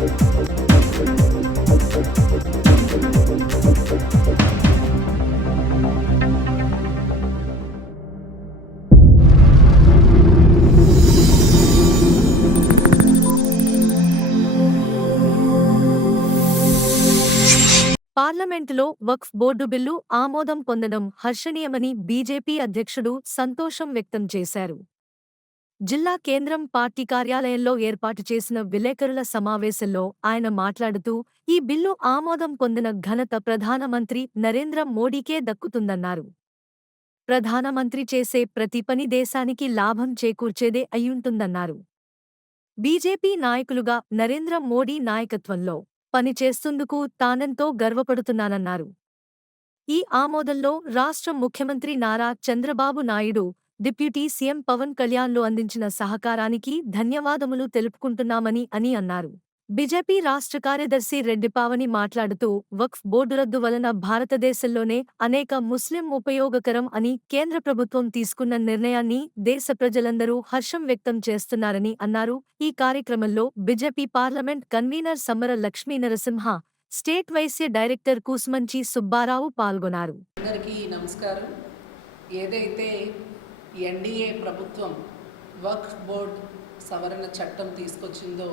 పార్లమెంటులో వక్ఫ్ board bill ఆమోదం పొందడం హర్షణీయమని బీజేపీ అధ్యక్షుడు సంతోషం వ్యక్తం చేశారు. జిల్లా కేంద్రం పార్టీ కార్యాలయంలో ఏర్పాటు చేసిన విలేకరుల సమావేశంలో ఆయన మాట్లాడుతూ, ఈ బిల్లు ఆమోదం పొందిన ఘనత ప్రధానమంత్రి నరేంద్ర మోడీకే దక్కుతుందన్నారు. ప్రధానమంత్రి చేసే ప్రతి పని దేశానికి లాభం చేకూర్చేదే అయ్యుంటుందన్నారు. బీజేపీ నాయకులుగా నరేంద్ర మోడీ నాయకత్వంలో పనిచేస్తుందుకు తానెంతో గర్వపడుతున్నానన్నారు. ఈ ఆమోదంలో రాష్ట్ర ముఖ్యమంత్రి నారా చంద్రబాబు నాయుడు, డిప్యూటీ సీఎం పవన్ కళ్యాణ్లు అందించిన సహకారానికి ధన్యవాదములు తెలుపుకుంటున్నామని అన్నారు. బీజేపీ రాష్ట్ర కార్యదర్శి రెడ్డిపావని మాట్లాడుతూ, వక్ఫ్ బోర్డు రద్దు వలన భారతదేశంలోనే అనేక ముస్లిం ఉపయోగకరం అని కేంద్ర ప్రభుత్వం తీసుకున్న నిర్ణయాన్ని దేశ ప్రజలందరూ హర్షం వ్యక్తం చేస్తున్నారని అన్నారు. ఈ కార్యక్రమంలో BJP parliament convenor Sammara Lakshmi Narasimha, state vice director Kusumanchi Subbarao పాల్గొన్నారు. అందరికీ నమస్కారం. ఏదైతే ఎన్డీఏ ప్రభుత్వం వక్ఫ్ బోర్డ్ సవరణ చట్టం తీసుకొచ్చిందో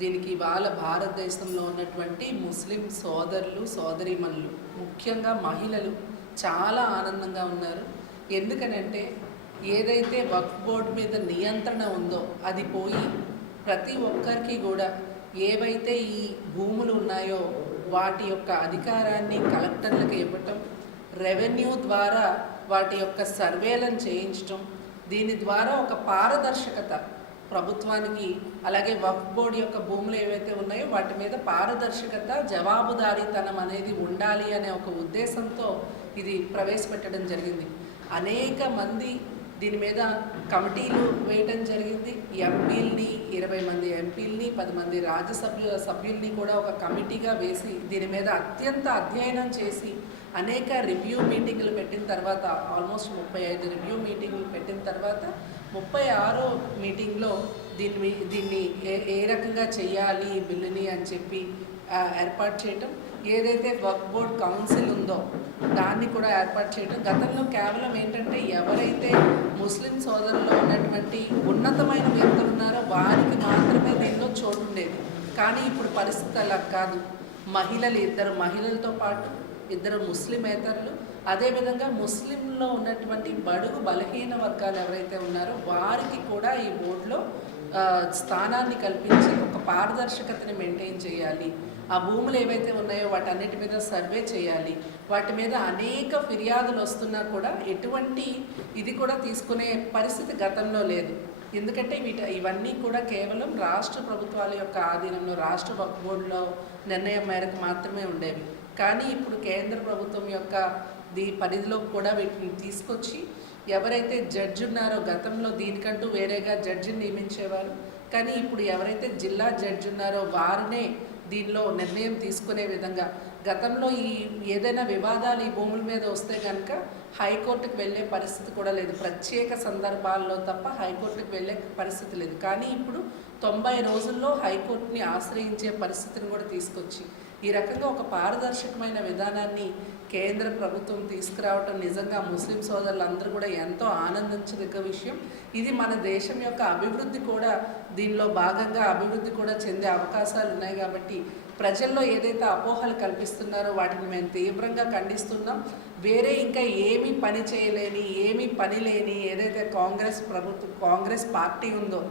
దీనికి ఇవాళ భారతదేశంలో ఉన్నటువంటి ముస్లిం సోదరులు సోదరీమణులు, ముఖ్యంగా మహిళలు చాలా ఆనందంగా ఉన్నారు. ఎందుకనంటే ఏదైతే వక్ఫ్ బోర్డు మీద నియంత్రణ ఉందో అది పోయి ప్రతి ఒక్కరికి కూడా ఏవైతే ఈ భూములు ఉన్నాయో వాటి యొక్క అధికారాన్ని కలెక్టర్లకు ఇవ్వటం, రెవెన్యూ ద్వారా వాటి యొక్క సర్వేలను చేయించటం, దీని ద్వారా ఒక పారదర్శకత ప్రభుత్వానికి, అలాగే వక్ఫ్ బోర్డు యొక్క భూములు ఏవైతే ఉన్నాయో వాటి మీద పారదర్శకత, జవాబుదారీతనం అనేది ఉండాలి అనే ఒక ఉద్దేశంతో ఇది ప్రవేశపెట్టడం జరిగింది. అనేక మంది దీని మీద కమిటీలు వేయటం జరిగింది. ఎంపీల్ని 20 మంది ఎంపీల్ని 10 మంది సభ్యుల్ని కూడా ఒక కమిటీగా వేసి దీని మీద అత్యంత అధ్యయనం చేసి అనేక రివ్యూ మీటింగులు పెట్టిన తర్వాత, ఆల్మోస్ట్ 35 రివ్యూ మీటింగులు పెట్టిన తర్వాత 36వ మీటింగ్లో దీన్ని ఏ రకంగా చేయాలి ఈ బిల్లుని అని చెప్పి ఏర్పాటు చేయటం, ఏదైతే వక్ఫ్ బోర్డ్ కౌన్సిల్ ఉందో దాన్ని కూడా ఏర్పాటు చేయడం. గతంలో కేవలం ఏంటంటే ఎవరైతే ముస్లిం సోదరుల్లో ఉన్నటువంటి ఉన్నతమైన వ్యక్తులు ఉన్నారో వారికి మాత్రమే దీనిలో చోటు ఉండేది. కానీ ఇప్పుడు పరిస్థితి అలా కాదు. మహిళలు, 2 మహిళలతో పాటు 2 ముస్లిమేతరులు, అదేవిధంగా ముస్లింలో ఉన్నటువంటి బడుగు బలహీన వర్గాలు ఎవరైతే ఉన్నారో వారికి కూడా ఈ బోర్డులో స్థానాన్ని కల్పించి ఒక పారదర్శకతని మెయింటైన్ చేయాలి. ఆ భూములు ఏవైతే ఉన్నాయో వాటన్నిటి మీద సర్వే చేయాలి. వాటి మీద అనేక ఫిర్యాదులు వస్తున్నా కూడా ఎటువంటి ఇది కూడా తీసుకునే పరిస్థితి గతంలో లేదు. ఎందుకంటే ఇవన్నీ కూడా కేవలం రాష్ట్ర ప్రభుత్వాల యొక్క ఆధీనంలో, రాష్ట్ర వక్ఫ్ బోర్డులో నిర్ణయం మేరకు మాత్రమే ఉండేవి. కానీ ఇప్పుడు కేంద్ర ప్రభుత్వం యొక్క పరిధిలో కూడా వీటిని తీసుకొచ్చి ఎవరైతే జడ్జి ఉన్నారో, గతంలో దీనికంటూ వేరేగా జడ్జిని నియమించేవారు, కానీ ఇప్పుడు ఎవరైతే జిల్లా జడ్జి ఉన్నారో వారినే దీనిలో నిర్ణయం తీసుకునే విధంగా, గతంలో ఏదైనా వివాదాలు ఈ భూముల మీద వస్తే కనుక హైకోర్టుకు వెళ్ళే పరిస్థితి కూడా లేదు. ప్రత్యేక సందర్భాల్లో తప్ప హైకోర్టుకు వెళ్ళే పరిస్థితి లేదు. కానీ ఇప్పుడు 90 రోజుల్లో హైకోర్టుని ఆశ్రయించే పరిస్థితిని కూడా తీసుకొచ్చి ఈ రకంగా ఒక పారదర్శకమైన విధానాన్ని కేంద్ర ప్రభుత్వం తీసుకురావటం నిజంగా ముస్లిం సోదరులందరూ కూడా ఎంతో ఆనందించదగ్గ విషయం. ఇది మన దేశం యొక్క అభివృద్ధి కూడా, దీనిలో భాగంగా అభివృద్ధి కూడా చెందే అవకాశాలు ఉన్నాయి. కాబట్టి ప్రజల్లో ఏదైతే అపోహలు కల్పిస్తున్నారో వాటిని మేము తీవ్రంగా ఖండిస్తున్నాం. వేరే ఇంకా ఏమీ పని చేయలేని, ఏమీ పని లేని ఏదైతే కాంగ్రెస్ పార్టీ ఉందో,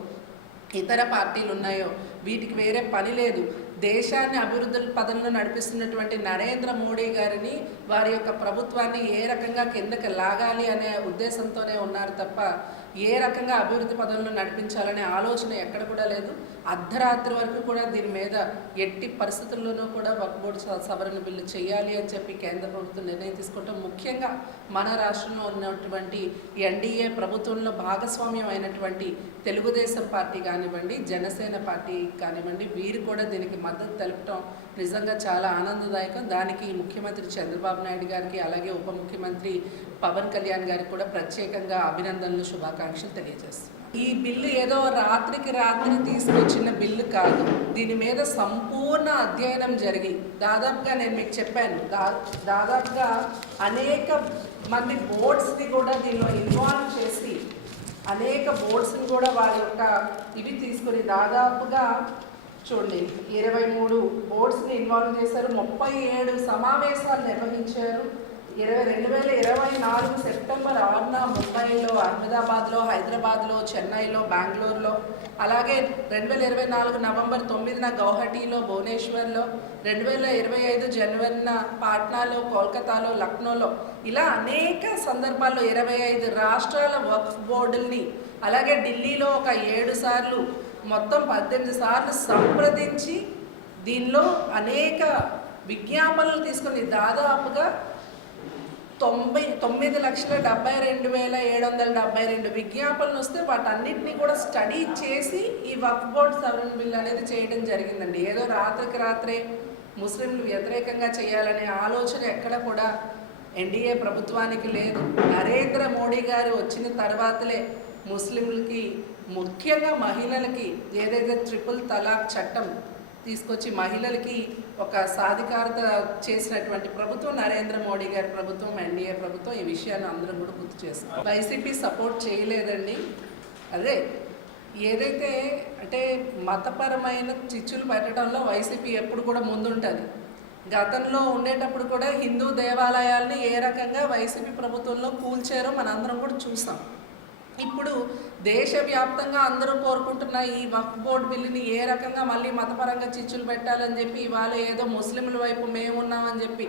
ఇతర పార్టీలు ఉన్నాయో వీటికి వేరే పని లేదు. దేశాన్ని అభివృద్ధి పదంలో నడిపిస్తున్నటువంటి నరేంద్ర మోడీ గారిని, వారి యొక్క ప్రభుత్వాన్ని ఏ రకంగా కిందకి లాగాలి అనే ఉద్దేశంతోనే ఉన్నారు తప్ప ఏ రకంగా అభివృద్ధి పదంలో నడిపించాలనే ఆలోచన ఎక్కడ కూడా లేదు. అర్ధరాత్రి వరకు కూడా దీని మీద ఎట్టి పరిస్థితుల్లోనూ కూడా వక్ఫ్ బోర్డు సవరణ బిల్లు చేయాలి అని చెప్పి కేంద్ర ప్రభుత్వం నిర్ణయం తీసుకుంటాం. ముఖ్యంగా మన రాష్ట్రంలో ఉన్నటువంటి ఎన్డీఏ ప్రభుత్వంలో భాగస్వామ్యం అయినటువంటి తెలుగుదేశం పార్టీ కానివ్వండి, జనసేన పార్టీ కానివ్వండి, వీరు కూడా దీనికి మద్దతు తెలపటం నిజంగా చాలా ఆనందదాయకం. దానికి ముఖ్యమంత్రి చంద్రబాబు నాయుడు గారికి, అలాగే ఉప ముఖ్యమంత్రి పవన్ కళ్యాణ్ గారికి కూడా ప్రత్యేకంగా అభినందనలు, శుభాకాంక్షలు తెలియజేస్తున్నాను. ఈ బిల్లు ఏదో రాత్రికి రాత్రి తీసుకొచ్చిన బిల్లు కాదు. దీని మీద సంపూర్ణ అధ్యయనం జరిగి దాదాపుగా నేను మీకు చెప్పాను, దాదాపుగా అనేక మంది బోర్డ్స్ని కూడా దీనిలో ఇన్వాల్వ్ చేసి అనేక బోర్డ్స్ని కూడా వారి యొక్క ఇవి తీసుకొని దాదాపుగా చూడండి 23 బోర్డ్స్ని ఇన్వాల్వ్ చేశారు. 37 సమావేశాలు నిర్వహించారు. 2024 సెప్టెంబర్ 6న ముంబైలో, అహ్మదాబాద్లో, హైదరాబాద్లో, చెన్నైలో, బెంగళూరులో, అలాగే 2024 నవంబర్ 9న గౌహటిలో, భువనేశ్వర్లో, 2025 జనవరిన పాట్నాలో, కోల్కతాలో, లక్నోలో, ఇలా అనేక సందర్భాల్లో 25 రాష్ట్రాల వక్ఫ్ బోర్డుల్ని, అలాగే ఢిల్లీలో ఒక 7 సార్లు, మొత్తం 18 సార్లు సంప్రదించి దీనిలో అనేక విజ్ఞాపనలు తీసుకొని దాదాపుగా 9,72,772 విజ్ఞాపనలు వస్తే వాటన్నిటిని కూడా స్టడీ చేసి ఈ వక్ఫ్ బోర్డ్ సవరణ బిల్ అనేది చేయడం జరిగిందండి. ఏదో రాత్రికి రాత్రే ముస్లింలు వ్యతిరేకంగా చేయాలనే ఆలోచన ఎక్కడ కూడా ఎన్డీఏ ప్రభుత్వానికి లేదు. నరేంద్ర మోడీ గారు వచ్చిన తర్వాతలే ముస్లింలకి, ముఖ్యంగా మహిళలకి ఏదైతే ట్రిపుల్ తలాక్ చట్టం తీసుకొచ్చి మహిళలకి ఒక సాధికారత చేసినటువంటి ప్రభుత్వం నరేంద్ర మోడీ గారి ప్రభుత్వం, ఎన్డీఏ ప్రభుత్వం. ఈ విషయాన్ని అందరం కూడా గుర్తు చేస్తాం. వైసీపీ సపోర్ట్ చేయలేదండి. అదే ఏదైతే అంటే మతపరమైన చిచ్చులు పెట్టడంలో వైసీపీ ఎప్పుడు కూడా ముందుంటుంది. గతంలో ఉండేటప్పుడు కూడా హిందూ దేవాలయాల్ని ఏ రకంగా వైసీపీ ప్రభుత్వంలో కూల్చారో మనందరం కూడా చూసాం. ఇప్పుడు దేశవ్యాప్తంగా అందరూ కోరుకుంటున్న ఈ వక్ఫ్ బోర్డు బిల్లుని ఏ రకంగా మళ్ళీ మతపరంగా చిచ్చులు పెట్టాలని చెప్పి ఇవాళ ఏదో ముస్లింల వైపు మేమున్నామని చెప్పి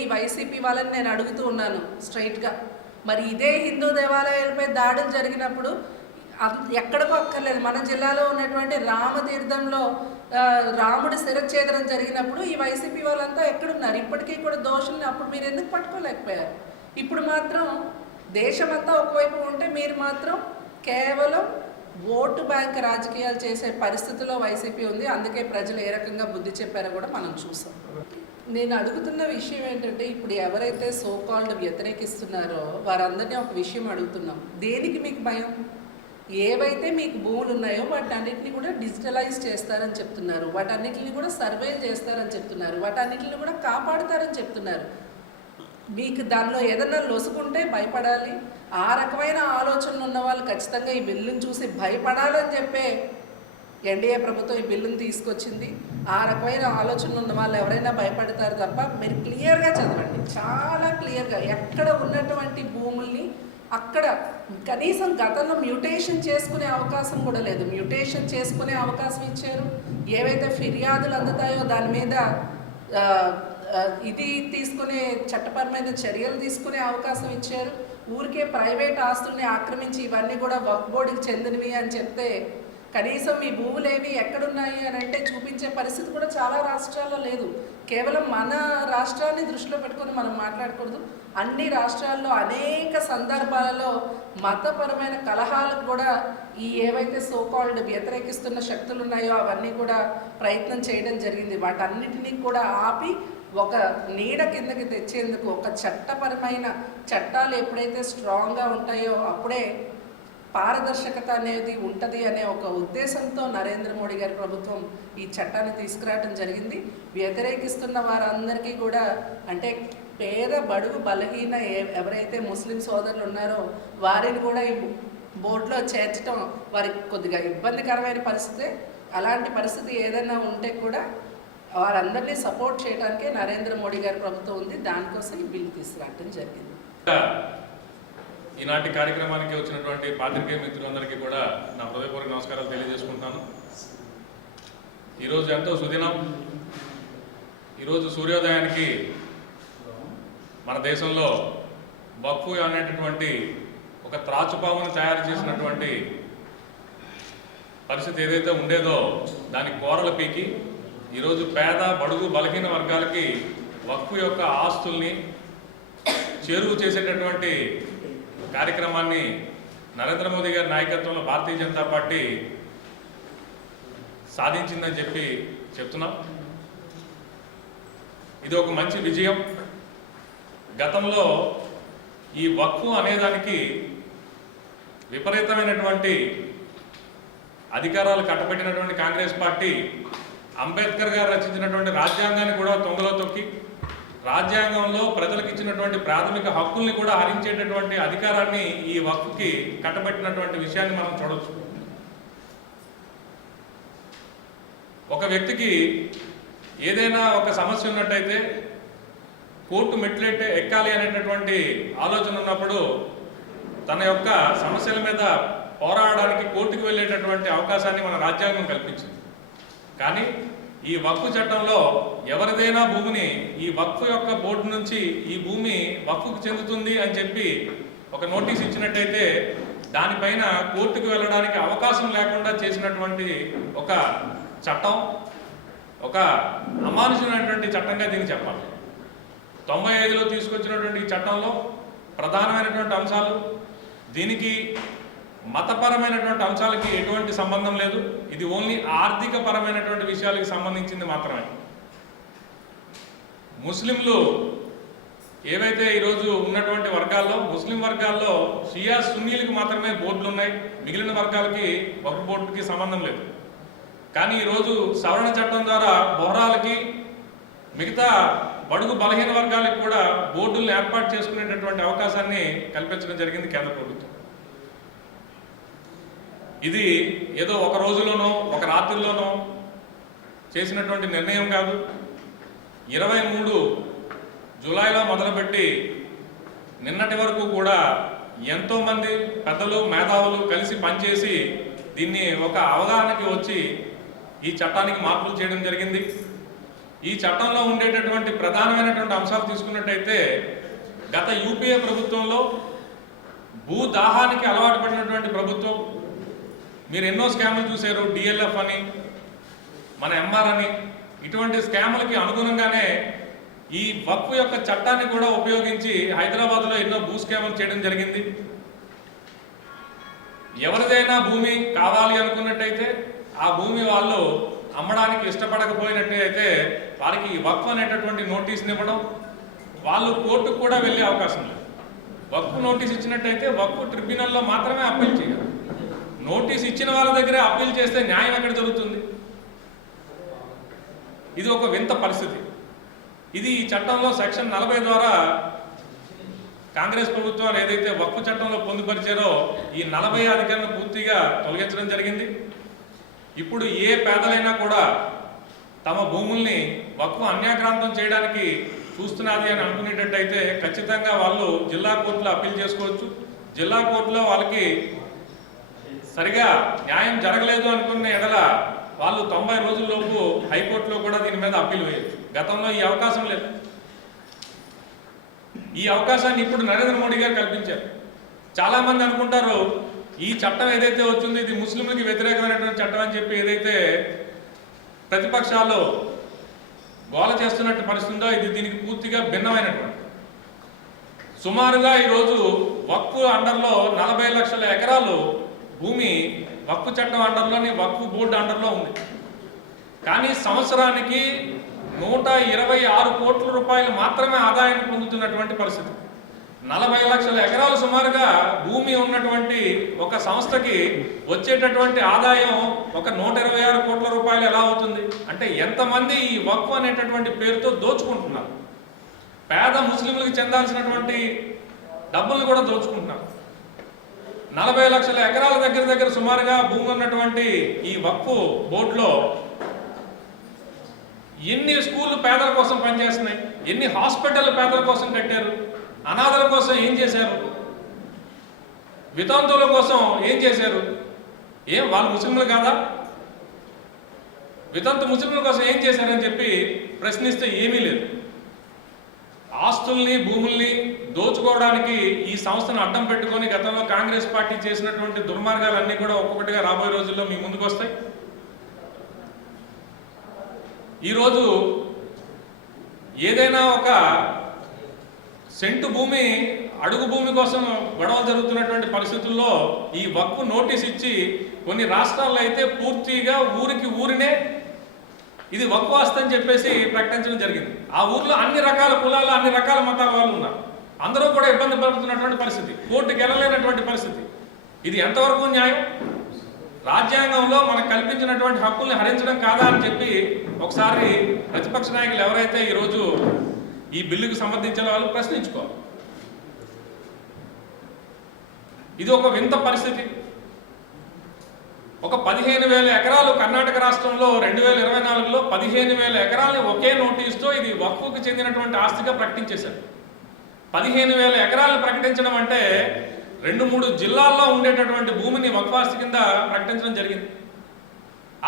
ఈ వైసీపీ వాళ్ళని నేను అడుగుతూ ఉన్నాను స్ట్రైట్గా. మరి ఇదే హిందూ దేవాలయాలపై దాడులు జరిగినప్పుడు ఎక్కడికో అక్కర్లేదు, మన జిల్లాలో ఉన్నటువంటి రామతీర్థంలో రాముడి శిరఛేదనం జరిగినప్పుడు ఈ వైసీపీ వాళ్ళంతా ఎక్కడున్నారు? ఇప్పటికీ కూడా దోషుల్ని అప్పుడు మీరు ఎందుకు పట్టుకోలేకపోయారు? ఇప్పుడు మాత్రం దేశమంతా ఒకవైపు ఉంటే మీరు మాత్రం కేవలం ఓటు బ్యాంక్ రాజకీయాలు చేసే పరిస్థితిలో వైసీపీ ఉంది. అందుకే ప్రజలు ఏ రకంగా బుద్ధి చెప్పారో కూడా మనం చూసాం. నేను అడుగుతున్న విషయం ఏంటంటే, ఇప్పుడు ఎవరైతే సోకాల్డ్ వ్యతిరేకిస్తున్నారో వారందరినీ ఒక విషయం అడుగుతున్నాం. దేనికి మీకు భయం? ఏవైతే మీకు భూములు ఉన్నాయో వాటన్నిటిని కూడా డిజిటలైజ్ చేస్తారని చెప్తున్నారు, వాటన్నిటిని కూడా సర్వే చేస్తారని చెప్తున్నారు, వాటన్నిటిని కూడా కాపాడుతారని చెప్తున్నారు. మీకు దానిలో ఏదన్నా లొసుకుంటే భయపడాలి. ఆ రకమైన ఆలోచనలు ఉన్న వాళ్ళు ఖచ్చితంగా ఈ బిల్లును చూసి భయపడాలని చెప్పే ఎన్డీఏ ప్రభుత్వం ఈ బిల్లును తీసుకొచ్చింది. ఆ రకమైన ఆలోచనలు ఉన్న వాళ్ళు ఎవరైనా భయపడతారు తప్ప మీరు క్లియర్గా చదవండి, చాలా క్లియర్గా. ఎక్కడ ఉన్నటువంటి భూముల్ని అక్కడ కనీసం గతంలో మ్యూటేషన్ చేసుకునే అవకాశం కూడా లేదు. మ్యూటేషన్ చేసుకునే అవకాశం ఇచ్చారు. ఏవైతే ఫిర్యాదులు అందుతాయో దాని మీద ఇది తీసుకునే చట్టపరమైన చర్యలు తీసుకునే అవకాశం ఇచ్చారు. ఊరికే ప్రైవేట్ ఆస్తుల్ని ఆక్రమించి ఇవన్నీ కూడా వక్ఫ్ బోర్డుకి చెందినవి అని చెప్తే కనీసం మీ భూములేవి ఎక్కడున్నాయి అని అంటే చూపించే పరిస్థితి కూడా చాలా రాష్ట్రాల్లో లేదు. కేవలం మన రాష్ట్రాన్ని దృష్టిలో పెట్టుకొని మనం మాట్లాడకూడదు. అన్ని రాష్ట్రాల్లో అనేక సందర్భాలలో మతపరమైన కలహాలకు కూడా ఈ ఏవైతే సోకాల్డ్ వ్యతిరేకిస్తున్న శక్తులు ఉన్నాయో అవన్నీ కూడా ప్రయత్నం చేయడం జరిగింది. వాటన్నిటినీ కూడా ఆపి ఒక నీడ కిందకి తెచ్చేందుకు ఒక చట్టపరమైన చట్టాలు ఎప్పుడైతే స్ట్రాంగ్గా ఉంటాయో అప్పుడే పారదర్శకత అనేది ఉంటుంది అనే ఒక ఉద్దేశంతో నరేంద్ర మోడీ గారి ప్రభుత్వం ఈ చట్టాన్ని తీసుకురావడం జరిగింది. వ్యతిరేకిస్తున్న వారందరికీ కూడా అంటే పేద బడుగు బలహీన ఎవరైతే ముస్లిం సోదరులు ఉన్నారో వారిని కూడా ఈ బోర్డులో చేర్చడం వారికి కొద్దిగా ఇబ్బందికరమైన పరిస్థితి. అలాంటి పరిస్థితి ఏదైనా ఉంటే కూడా వారందరినీ సపోర్ట్ చేయడానికే నరేంద్ర మోడీ గారి ప్రభుత్వం ఉంది. దానికోసం ఈ బిల్ తీసుకురావడం జరిగింది. ఈనాటి కార్యక్రమానికి వచ్చినటువంటి పాత్రికేయ మిత్రులందరికీ కూడా నా హృదయపూర్వక నమస్కారాలు తెలియజేసుకుంటాను. ఈరోజు ఎంతో సుదినం. ఈరోజు సూర్యోదయానికి మన దేశంలో వక్ఫ్ అనేటటువంటి ఒక త్రాచుపామును తయారు చేసినటువంటి పరిస్థితి ఏదైతే ఉండేదో దానికి కోరలు పీకి ఈరోజు పేద బడుగు బలహీన వర్గాలకి వక్ఫ్ యొక్క ఆస్తుల్ని చేరువ చేసేటటువంటి కార్యక్రమాన్ని నరేంద్ర మోదీ గారి నాయకత్వంలో భారతీయ జనతా పార్టీ సాధించిందని చెప్తున్నాం. ఇది ఒక మంచి విజయం. గతంలో ఈ వక్ఫ్ అనేదానికి విపరీతమైనటువంటి అధికారాలు కట్టబెట్టినటువంటి కాంగ్రెస్ పార్టీ అంబేద్కర్ గారు రచించినటువంటి రాజ్యాంగాన్ని కూడా తొంగలో తొక్కి రాజ్యాంగంలో ప్రజలకు ఇచ్చినటువంటి ప్రాథమిక హక్కుల్ని కూడా హరించేటటువంటి అధికారాన్ని ఈ వక్ఫ్కి కట్టబెట్టినటువంటి విషయాన్ని మనం చూడవచ్చు. ఒక వ్యక్తికి ఏదైనా ఒక సమస్య ఉన్నట్టయితే కోర్టు మెట్లెట్టే ఎక్కాలి అనేటటువంటి ఆలోచన ఉన్నప్పుడు తన యొక్క సమస్యల మీద పోరాడడానికి కోర్టుకు వెళ్ళేటటువంటి అవకాశాన్ని మన రాజ్యాంగం కల్పించింది. కానీ ఈ వక్ఫ్ చట్టంలో ఎవరిదైనా భూమిని ఈ వక్ఫ్ యొక్క బోర్డు నుంచి ఈ భూమి వక్ఫ్కు చెందుతుంది అని చెప్పి ఒక నోటీస్ ఇచ్చినట్టయితే దానిపైన కోర్టుకు వెళ్ళడానికి అవకాశం లేకుండా చేసినటువంటి ఒక చట్టం, ఒక అమానుషమైనటువంటి చట్టంగా దీన్ని చెప్పాలి. 95లో తీసుకొచ్చినటువంటి ఈ చట్టంలో ప్రధానమైనటువంటి అంశాలు, దీనికి మతపరమైనటువంటి అంశాలకి ఎటువంటి సంబంధం లేదు. ఇది ఓన్లీ ఆర్థిక పరమైనటువంటి విషయాలకు సంబంధించింది మాత్రమే. ముస్లింలు ఏవైతే ఈరోజు ఉన్నటువంటి వర్గాల్లో, ముస్లిం వర్గాల్లో షియా సున్నీలకు మాత్రమే బోర్డులు ఉన్నాయి, మిగిలిన వర్గాలకి వక్ఫ్ బోర్డుకి సంబంధం లేదు. కానీ ఈరోజు సవరణ చట్టం ద్వారా బొహరాలకి, మిగతా బడుగు బలహీన వర్గాలకు కూడా బోర్డులను ఏర్పాటు చేసుకునేటటువంటి అవకాశాన్ని కల్పించడం జరిగింది కేంద్ర ప్రభుత్వం. ఇది ఏదో ఒక రోజులోనో ఒక రాత్రిలోనో చేసినటువంటి నిర్ణయం కాదు. 23 జూలైలో మొదలుపెట్టి నిన్నటి వరకు కూడా ఎంతోమంది పెద్దలు, మేధావులు కలిసి పనిచేసి దీన్ని ఒక అవగాహనకి వచ్చి ఈ చట్టానికి మార్పులు చేయడం జరిగింది. ఈ చట్టంలో ఉండేటటువంటి ప్రధానమైనటువంటి అంశాలు తీసుకున్నట్టయితే గత యూపీఏ ప్రభుత్వంలో భూదాహానికి అలవాటు పడినటువంటి ప్రభుత్వం, మీరు ఎన్నో స్కాములు చూశారు, డిఎల్ఎఫ్ అని, మన ఎంఆర్ అని, ఇటువంటి స్కాములకి అనుగుణంగానే ఈ వక్ఫ్ యొక్క చట్టాన్ని కూడా ఉపయోగించి హైదరాబాద్లో ఎన్నో భూ స్కాములు చేయడం జరిగింది. ఎవరిదైనా భూమి కావాలి అనుకున్నట్టయితే ఆ భూమి వాళ్ళు అమ్మడానికి ఇష్టపడకపోయినట్టయితే వారికి వక్ఫ్ అనేటటువంటి నోటీస్ని ఇవ్వడం, వాళ్ళు కోర్టుకు కూడా వెళ్ళే అవకాశం లేదు. వక్ఫ్ నోటీస్ ఇచ్చినట్టయితే వక్ఫ్ ట్రిబ్యునల్లో మాత్రమే అప్పీల్ చేయాలి. నోటీస్ ఇచ్చిన వాళ్ళ దగ్గరే అప్పీల్ చేస్తే న్యాయం ఎక్కడ జరుగుతుంది? ఇది ఒక వింత పరిస్థితి. ఇది ఈ చట్టంలో సెక్షన్ 40 ద్వారా కాంగ్రెస్ ప్రభుత్వాలు ఏదైతే వక్ఫ్ చట్టంలో పొందుపరిచారో ఈ 40 అధికారులను పూర్తిగా తొలగించడం జరిగింది. ఇప్పుడు ఏ పేదలైనా కూడా తమ భూముల్ని వక్ఫ్ అన్యాక్రాంతం చేయడానికి చూస్తున్నది అని అనుకునేటట్టయితే ఖచ్చితంగా వాళ్ళు జిల్లా కోర్టులో అప్పీల్ చేసుకోవచ్చు. జిల్లా కోర్టులో వాళ్ళకి సరిగా న్యాయం జరగలేదు అనుకున్న ఎడల వాళ్ళు 90 రోజుల్లోపు హైకోర్టులో కూడా దీని మీద అప్పీల్ వేయచ్చు. గతంలో ఈ అవకాశం లేదు. ఈ అవకాశాన్ని ఇప్పుడు నరేంద్ర మోడీ గారు కల్పించారు. చాలామంది అనుకుంటారు ఈ చట్టం ఏదైతే వచ్చిందో ఇది ముస్లింలకి వ్యతిరేకమైనటువంటి చట్టం అని చెప్పి ఏదైతే ప్రతిపక్షాలు గోల చేస్తున్నట్టు పరిస్థితుందో ఇది దీనికి పూర్తిగా భిన్నమైనటువంటి. సుమారుగా ఈరోజు వక్ఫ్ అండర్లో 40 లక్షల ఎకరాలు భూమి వక్ఫ్ చట్టం అండర్లోని వక్ఫ్ బోర్డు అండర్లో ఉంది. కానీ సంవత్సరానికి 126 కోట్ల రూపాయలు మాత్రమే ఆదాయాన్ని పొందుతున్నటువంటి పరిస్థితి. 40 లక్షల ఎకరాలు సుమారుగా భూమి ఉన్నటువంటి ఒక సంస్థకి వచ్చేటటువంటి ఆదాయం ఒక 126 కోట్ల రూపాయలు ఎలా అవుతుంది అంటే ఎంతమంది ఈ వక్ఫ్ అనేటటువంటి పేరుతో దోచుకుంటున్నారు. పేద ముస్లింలకు చెందాల్సినటువంటి డబ్బులు కూడా దోచుకుంటున్నారు. 40 లక్షల ఎకరాల దగ్గర సుమారుగా భూమి ఉన్నటువంటి ఈ వక్ఫ్ బోర్డులో ఎన్ని స్కూళ్ళు పేదల కోసం పనిచేస్తున్నాయి, ఎన్ని హాస్పిటల్ పేదల కోసం కట్టారు, అనాథల కోసం ఏం చేశారు, వితంతువుల కోసం ఏం చేశారు? ఏం వాళ్ళు ముస్లింలు కాదా? వితంతు ముస్లింల కోసం ఏం చేశారని చెప్పి ప్రశ్నిస్తే ఏమీ లేదు. ఆస్తుల్ని, భూముల్ని దోచుకోవడానికి ఈ సంస్థను అడ్డం పెట్టుకొని గతంలో కాంగ్రెస్ పార్టీ చేసినటువంటి దుర్మార్గాలన్నీ కూడా ఒక్కొక్కటిగా రాబోయే రోజుల్లో మీ ముందుకు వస్తాయి. ఈరోజు ఏదైనా ఒక సెంటు భూమి, అడుగు భూమి కోసం గొడవలు జరుగుతున్నటువంటి పరిస్థితుల్లో ఈ వక్ఫ్ నోటీస్ ఇచ్చి కొన్ని రాష్ట్రాల్లో అయితే పూర్తిగా ఊరికి ఊరినే ఇది వక్ఫ్ ఆస్తి అని చెప్పేసి ప్రకటించడం జరిగింది. ఆ ఊర్లో అన్ని రకాల కులాలు, అన్ని రకాల మతాల వాళ్ళు ఉన్నారు. అందరూ కూడా ఇబ్బంది పడుతున్నటువంటి పరిస్థితి, కోర్టుకు వెళ్ళలేనటువంటి పరిస్థితి. ఇది ఎంతవరకు న్యాయం? రాజ్యాంగంలో మనకు కల్పించినటువంటి హక్కుల్ని హరించడం కాదా అని చెప్పి ఒకసారి ప్రతిపక్ష నాయకులు ఎవరైతే ఈరోజు ఈ బిల్లుకు సంబంధించిన వాళ్ళు ప్రశ్నించుకోవాలి. ఇది ఒక వింత పరిస్థితి. ఒక 15,000 ఎకరాలు కర్ణాటక రాష్ట్రంలో 2024లో 15,000 ఎకరాలని ఒకే నోటీస్తో ఇది వక్ఫ్కు చెందినటువంటి ఆస్తిగా ప్రకటించేశారు. 15,000 ఎకరాలను ప్రకటించడం అంటే 2-3 జిల్లాల్లో ఉండేటటువంటి భూమిని వక్ఫ్ ఆస్తి కింద ప్రకటించడం జరిగింది.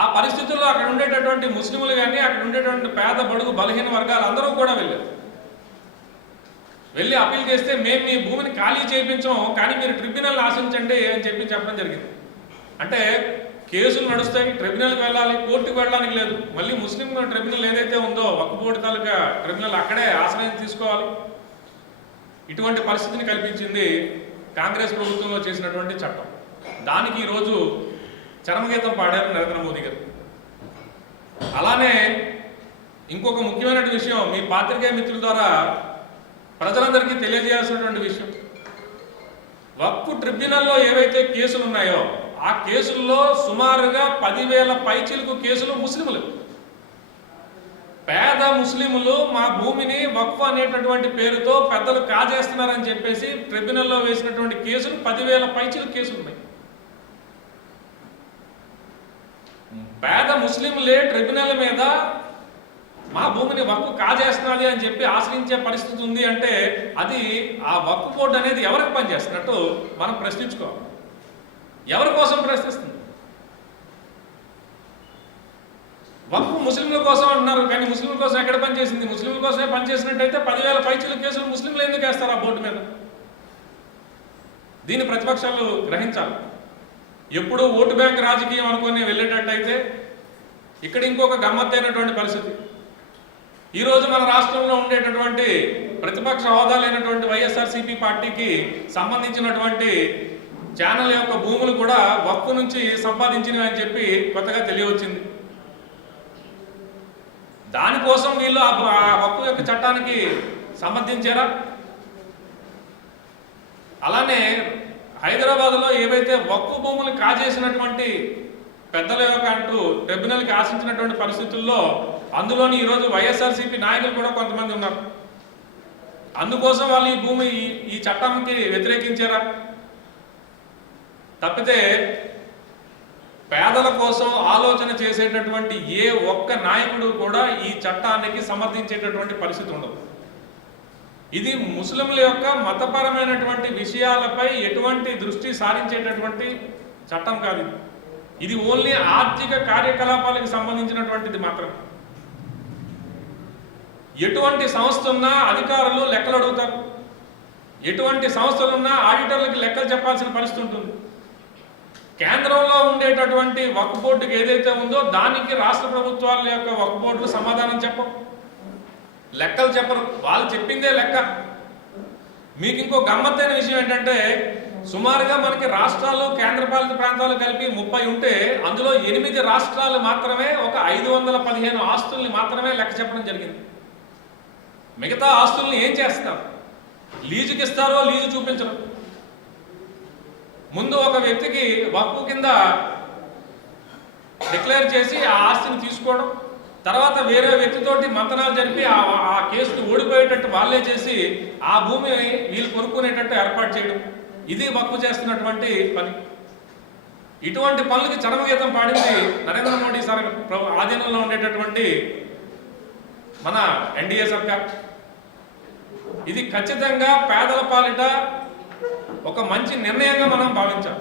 ఆ పరిస్థితుల్లో అక్కడ ఉండేటటువంటి ముస్లింలు కానీ అక్కడ ఉండేటువంటి పేద బడుగు బలహీన వర్గాలు అందరూ కూడా వెళ్ళి అప్పీల్ చేస్తే మేము మీ భూమిని ఖాళీ చేయించాం, కానీ మీరు ట్రిబ్యునల్ ఆశించండి అని చెప్పడం జరిగింది. అంటే కేసులు నడుస్తాయి, ట్రిబ్యునల్కి వెళ్ళాలి, కోర్టుకు వెళ్ళడానికి లేదు. మళ్ళీ ముస్లిం ట్రిబ్యునల్ ఏదైతే ఉందో వక్ఫ్ బోర్డు తాలూకా ట్రిబ్యునల్ అక్కడే ఆశ్రయం తీసుకోవాలి. ఇటువంటి పరిస్థితిని కల్పించింది కాంగ్రెస్ ప్రభుత్వంలో చేసినటువంటి చట్టం. దానికి ఈరోజు చరమగీతం పాడారు నరేంద్ర మోదీ గారు. అలానే ఇంకొక ముఖ్యమైన విషయం మీ పాత్రికేయ మిత్రుల ద్వారా ప్రజలందరికీ తెలియజేయాల్సినటువంటి విషయం, వక్ఫ్ ట్రిబ్యునల్లో ఏవైతే కేసులు ఉన్నాయో ఆ కేసుల్లో సుమారుగా 10,000 పైచిలకు కేసులు ముస్లింలు. పేద ముస్లింలు మా భూమిని వక్ఫ్ అనేటటువంటి పేరుతో పెద్దలు కాజేస్తున్నారని చెప్పేసి ట్రిబ్యునల్లో వేసినటువంటి కేసులు 10,000 పైచిలకు కేసులు ఉన్నాయి. పేద ముస్లింలే ట్రిబ్యునల్ మీద మా భూమిని వక్ఫ్ కాజేస్తున్నది అని చెప్పి ఆశ్రయించే పరిస్థితి ఉంది అంటే అది ఆ వక్ఫ్ బోర్డు అనేది ఎవరికి పనిచేస్తున్నట్టు మనం ప్రశ్నించుకోవాలి. ఎవరి కోసం ప్రశ్నిస్తుంది? వక్ఫ్ ముస్లింల కోసం అంటున్నారు, కానీ ముస్లింల కోసం ఎక్కడ పనిచేసింది? ముస్లింల కోసమే పనిచేసినట్టయితే 10,000 పైచిల కేసులు ముస్లింలు ఎందుకు వేస్తారు ఆ బోర్డు మీద? దీన్ని ప్రతిపక్షాలు గ్రహించాలి. ఎప్పుడూ ఓటు బ్యాంక్ రాజకీయం అనుకుని వెళ్ళేటట్టయితే ఇక్కడ ఇంకొక గమ్మత్తైనటువంటి పరిస్థితి. ఈరోజు మన రాష్ట్రంలో ఉండేటటువంటి ప్రతిపక్ష హోదా లేనటువంటి వైఎస్ఆర్సీపీ పార్టీకి సంబంధించినటువంటి ఛానల్ యొక్క భూములు కూడా వక్ఫ్ నుంచి సంపాదించినవి అని చెప్పి కొత్తగా తెలియవచ్చింది. దానికోసం వీళ్ళు ఆ వక్ఫ్ యొక్క చట్టానికి సంబంధించారా? అలానే హైదరాబాద్లో ఏవైతే వక్ఫ్ భూములు కాజేసినటువంటి పెద్దల యొక్క అంటూ ట్రిబ్యునల్కి ఆశించినటువంటి పరిస్థితుల్లో అందులోని ఈరోజు వైఎస్ఆర్సీపీ నాయకులు కూడా కొంతమంది ఉన్నారు. అందుకోసం వాళ్ళు ఈ చట్టానికి వ్యతిరేకించారా? తప్పితే పేదల కోసం ఆలోచన చేసేటటువంటి ఏ ఒక్క నాయకుడు కూడా ఈ చట్టానికి సమర్థించేటటువంటి పరిస్థితి ఉండదు. ఇది ముస్లింల యొక్క మతపరమైనటువంటి విషయాలపై ఎటువంటి దృష్టి సారించేటటువంటి చట్టం కాదు. ఇది ఓన్లీ ఆర్థిక కార్యకలాపాలకు సంబంధించినటువంటిది మాత్రమే. ఎటువంటి సంస్థ ఉన్నా అధికారులు లెక్కలు అడుగుతారు, ఎటువంటి సంస్థలున్నా ఆడిటర్లకు లెక్కలు చెప్పాల్సిన పరిస్థితి ఉంటుంది. కేంద్రంలో ఉండేటటువంటి వక్ఫ్ బోర్డుకి ఏదైతే ఉందో దానికి రాష్ట్ర ప్రభుత్వాల యొక్క వక్ఫ్ బోర్డులు సమాధానం చెప్పరు, లెక్కలు చెప్పరు. వాళ్ళు చెప్పిందే లెక్క. మీకు ఇంకో గమ్మత్తైన విషయం ఏంటంటే సుమారుగా మనకి రాష్ట్రాలు కేంద్రపాలిత ప్రాంతాలు కలిపి 30 ఉంటే అందులో 8 రాష్ట్రాలు మాత్రమే ఒక 515 ఆస్తుల్ని మాత్రమే లెక్క చెప్పడం జరిగింది. మిగతా ఆస్తుల్ని ఏం చేస్తారు? లీజుకి ఇస్తారో లీజు చూపించరు. ముందు ఒక వ్యక్తికి వక్ఫ్ కింద డిక్లేర్ చేసి ఆ ఆస్తిని తీసుకోవడం, తర్వాత వేరే వ్యక్తితోటి మంతనాలు జరిపి ఆ కేసుని ఓడిపోయేటట్టు వాళ్ళే చేసి ఆ భూమి వీళ్ళు కొనుక్కునేటట్టు ఏర్పాటు చేయడం, ఇది వక్ఫ్ చేస్తున్నటువంటి పని. ఇటువంటి పనులకి చరమగీతం పాడింది నరేంద్ర మోడీ సార్ ఆధీనంలో ఉండేటటువంటి మన ఎన్డీఏ సర్కార్. ఇది ఖచ్చితంగా పేదల పాలిట ఒక మంచి నిర్ణయంగా మనం భావించాం.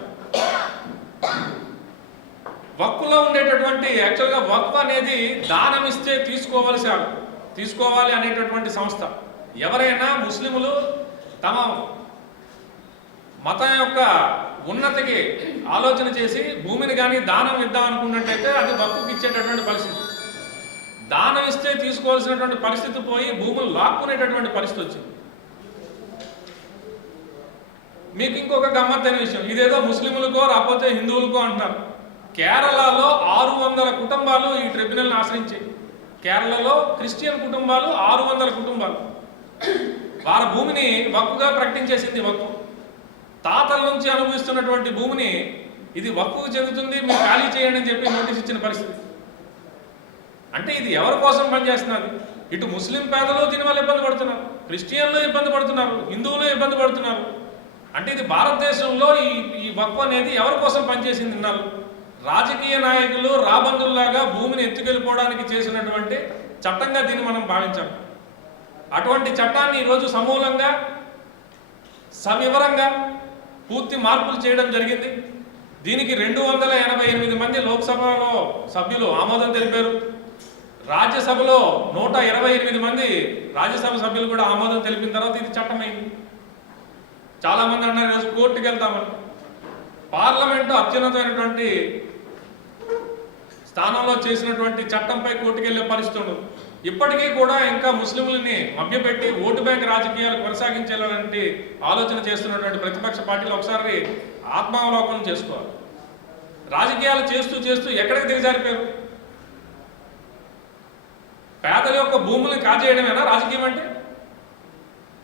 వక్ఫ్లో ఉండేటటువంటి యాక్చువల్గా వక్ఫ్ అనేది దానం ఇస్తే తీసుకోవాలి అనేటటువంటి సంస్థ. ఎవరైనా ముస్లిములు తమ మతం యొక్క ఉన్నతికి ఆలోచన చేసి భూమిని కానీ దానం ఇద్దాం అనుకున్నట్టయితే అది వక్ఫ్కి ఇచ్చేటటువంటి పరిస్థితి. దానం ఇస్తే తీసుకోవాల్సినటువంటి పరిస్థితి పోయి భూములు లాక్కునేటటువంటి పరిస్థితి వచ్చింది. మీకు ఇంకొక గమ్మత్తైన విషయం, ఇదేదో ముస్లింలకో రాకపోతే హిందువులకో అంటున్నారు. కేరళలో 600 కుటుంబాలు ఈ ట్రిబ్యునల్ని ఆశ్రయించాయి. కేరళలో క్రిస్టియన్ కుటుంబాలు 600 కుటుంబాలు వారి భూమిని వక్ఫ్గా ప్రకటించేసింది. వక్ఫ్ తాతల నుంచి అనుభవిస్తున్నటువంటి భూమిని ఇది వక్ఫ్కు చెందుతుంది, మీరు ఖాళీ చేయండి అని చెప్పి నోటీస్ ఇచ్చిన పరిస్థితి. అంటే ఇది ఎవరి కోసం పనిచేస్తున్నారు? ఇటు ముస్లిం పేదలు దీనివల్ల ఇబ్బంది పడుతున్నారు, క్రిస్టియన్లు ఇబ్బంది పడుతున్నారు, హిందువులు ఇబ్బంది పడుతున్నారు. అంటే ఇది భారతదేశంలో ఈ వక్ఫ్ అనేది ఎవరి కోసం పనిచేసింది? విన్నారు, రాజకీయ నాయకులు రాబందుల్లాగా భూమిని ఎత్తుకెళ్ళిపోవడానికి చేసినటువంటి చట్టంగా దీన్ని మనం భావించాం. అటువంటి చట్టాన్ని ఈరోజు సమూలంగా సవివరంగా పూర్తి మార్పులు చేయడం జరిగింది. దీనికి 288 మంది లోక్సభలో సభ్యులు ఆమోదం తెలిపారు. రాజ్యసభలో 128 మంది రాజ్యసభ సభ్యులు కూడా ఆమోదం తెలిపిన తర్వాత ఇది చట్టమైంది. చాలా మంది అన్నారు ఈరోజు కోర్టుకి వెళ్తామని. పార్లమెంటు అత్యున్నతమైనటువంటి స్థానంలో చేసినటువంటి చట్టంపై కోర్టుకు వెళ్ళే పరిస్థితి ఉండదు. ఇప్పటికీ కూడా ఇంకా ముస్లింలని మభ్యపెట్టి ఓటు బ్యాంక్ రాజకీయాలు కొనసాగించాలనే ఆలోచన చేస్తున్నటువంటి ప్రతిపక్ష పార్టీలు ఒకసారి ఆత్మావలోకనం చేసుకోవాలి. రాజకీయాలు చేస్తూ చేస్తూ ఎక్కడికి దిగజారిపోయారు? పేదల యొక్క భూముల్ని కాజేయడమేనా రాజకీయం అంటే?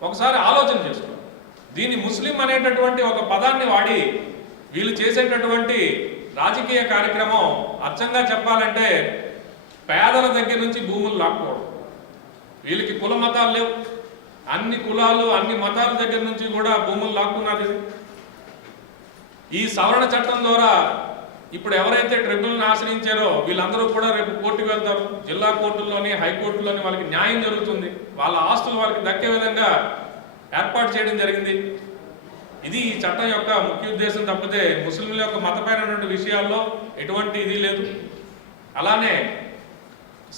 ఒకసారి ఆలోచన చేసుకోవాలి. దీన్ని ముస్లిం అనేటటువంటి ఒక పదాన్ని వాడి వీళ్ళు చేసేటటువంటి రాజకీయ కార్యక్రమం అచ్చంగా చెప్పాలంటే పేదల దగ్గర నుంచి భూములు లాక్కోవడం. వీళ్ళకి కుల మతాలు లేవు, అన్ని కులాలు అన్ని మతాల దగ్గర నుంచి కూడా భూములు లాక్కున్నారు. ఈ సవరణ చట్టం ద్వారా ఇప్పుడు ఎవరైతే ట్రిబ్యునల్ని ఆశ్రయించారో వీళ్ళందరూ కూడా రేపు కోర్టుకు వెళ్తారు. జిల్లా కోర్టుల్లోని హైకోర్టులోని వాళ్ళకి న్యాయం జరుగుతుంది. వాళ్ళ ఆస్తులు వాళ్ళకి దక్కే విధంగా ఏర్పాటు చేయడం జరిగింది. ఇది ఈ చట్టం యొక్క ముఖ్య ఉద్దేశం తప్పితే ముస్లింల యొక్క మతపరమైనటువంటి విషయాల్లో ఎటువంటి ఇది లేదు. అలానే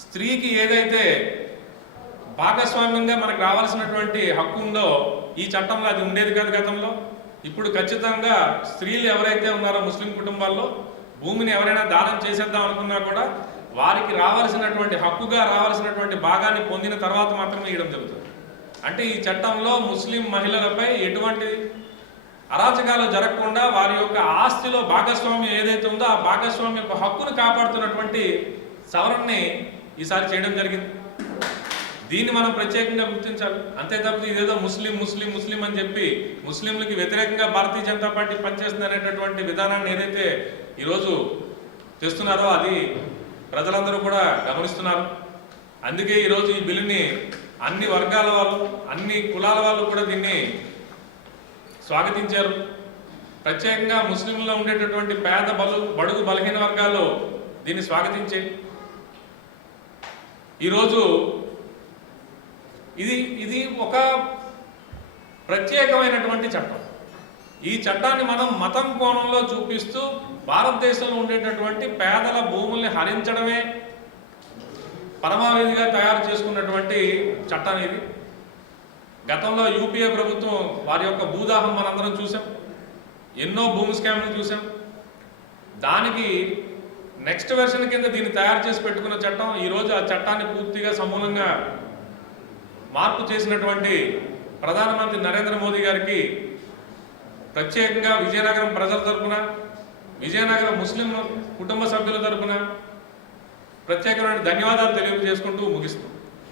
స్త్రీకి ఏదైతే భాగస్వామ్యంగా మనకు రావాల్సినటువంటి హక్కు ఉందో ఈ చట్టంలో అది ఉండేది కాదు గతంలో. ఇప్పుడు ఖచ్చితంగా స్త్రీలు ఎవరైతే ఉన్నారో ముస్లిం కుటుంబాల్లో భూమిని ఎవరైనా దానం చేసేద్దాం అనుకున్నా కూడా వారికి రావాల్సినటువంటి హక్కుగా రావాల్సినటువంటి భాగాన్ని పొందిన తర్వాత మాత్రమే ఇవ్వడం జరుగుతుంది. అంటే ఈ చట్టంలో ముస్లిం మహిళలపై ఎటువంటి అరాచకాలు జరగకుండా వారి యొక్క ఆస్తిలో భాగస్వామ్యం ఏదైతే ఉందో ఆ భాగస్వామ్యం యొక్క హక్కును కాపాడుతున్నటువంటి సవరణని ఈసారి చేయడం జరిగింది. దీన్ని మనం ప్రత్యేకంగా గుర్తించాలి. అంతే తప్పితే ఇదేదో ముస్లిం ముస్లిం ముస్లిం అని చెప్పి ముస్లింలకి వ్యతిరేకంగా భారతీయ జనతా పార్టీ పనిచేస్తుంది అనేటటువంటి విధానాన్ని ఏదైతే ఈరోజు తెస్తున్నారో అది ప్రజలందరూ కూడా గమనిస్తున్నారు. అందుకే ఈరోజు ఈ బిల్లుని అన్ని వర్గాల వాళ్ళు అన్ని కులాల వాళ్ళు కూడా దీన్ని స్వాగతించారు. ప్రత్యేకంగా ముస్లింల్లో ఉండేటటువంటి పేద బడుగు బలహీన వర్గాలు దీన్ని స్వాగతించే ఈరోజు ఇది ఒక ప్రత్యేకమైనటువంటి చట్టం. ఈ చట్టాన్ని మనం మతం కోణంలో చూపిస్తూ భారతదేశంలో ఉండేటటువంటి పేదల భూముల్ని హరించడమే పరమావధిగా తయారు చేసుకున్నటువంటి చట్టం ఇది. గతంలో యూపీఏ ప్రభుత్వం వారి యొక్క భూదాహం మనందరం చూసాం, ఎన్నో భూమి స్కామ్లు చూసాం. దానికి నెక్స్ట్ వెర్షన్ కింద దీన్ని తయారు చేసి పెట్టుకున్న చట్టం ఈరోజు ఆ చట్టాన్ని పూర్తిగా సమూలంగా మార్పు చేసినటువంటి ప్రధానమంత్రి నరేంద్ర మోదీ గారికి ప్రత్యేకంగా విజయనగరం ప్రజల తరపున విజయనగరం ముస్లిం కుటుంబ సభ్యుల తరపున ప్రత్యేకమైన ధన్యవాదాలు తెలియజేసుకుంటూ ముగిస్తున్నాం.